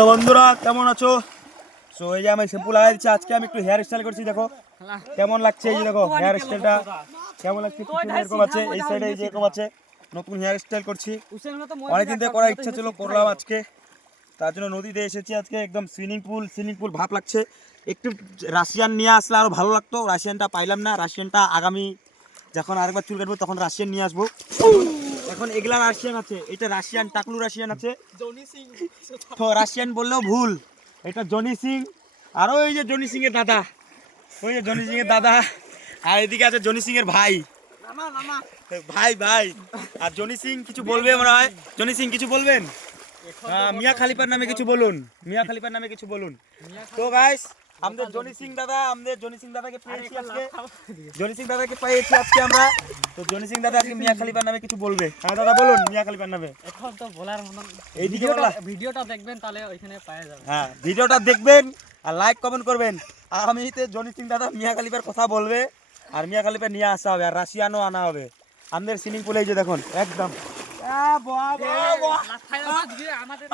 তো বন্ধুরা কেমন আছো? সো এই যে আমি শ্যাম্পু লাগাই দিচ্ছি। আজকে আমি একটু হেয়ার স্টাইল করছি, দেখো কেমন লাগছে। এই যে দেখো হেয়ার স্টাইলটা কেমন লাগছে, পিছনে এরকম আছে, এই সাইডে এই যে এরকম আছে। নতুন হেয়ার স্টাইল করছি, অনেকদিন থেকে করার ইচ্ছা ছিল, করলাম আজকে। তার জন্য নদীতে এসেছি আজকে, একদম সুইমিং পুল ভাব লাগছে। একটু রাশিয়ান নিয়ে আসলে আরও ভালো লাগতো, রাশিয়ানটা পাইলাম না। রাশিয়ানটা আগামী যখন আরেকবার চুল কাটবো তখন রাশিয়ান নিয়ে আসবো। এখন এগুলা রাশিয়ান আছে, এটা রাশিয়ান টাকলু রাশিয়ান আছে। তো রাশিয়ান বললেও ভুল, এটা জনি সিং। আর ওই যে জনি সিং এর দাদা, ওই যে জনি সিং এর দাদা, আর এদিকে আছে জনি সিং এর ভাই। ভাই ভাই আর জনি সিং কিছু বলবে মনে হয়। জনি সিং কিছু বলবেন? মিয়া খালিফার নামে কিছু বলুন, মিয়া খালিফার নামে কিছু বলুন। তো গাইস আমাদের জনি সিং দাদাকে পেয়েছি আজকে, জনি সিং দাদাকে পেয়েছি আজকে আমরা। তো জনি সিং দাদা আজকে মিয়া খালিফার নামে কিছু বলবে। হ্যাঁ দাদা বলুন মিয়া খালিফার নামে। এখন তো বলার মতন, এইদিকে ভিডিওটা দেখবেন তাহলে ওইখানে পাওয়া যাবে। হ্যাঁ ভিডিওটা দেখবেন আর লাইক কমেন্ট করবেন। আগামীতে জনি সিং দাদা মিয়া খালিফার কথা বলবে আর মিয়া খালিফা নিয়ে আসা হবে আর রাশিয়ানও আনা হবে আমাদের সুইমিং পুলে। এই যে দেখুন একদম মাথায় আমাদের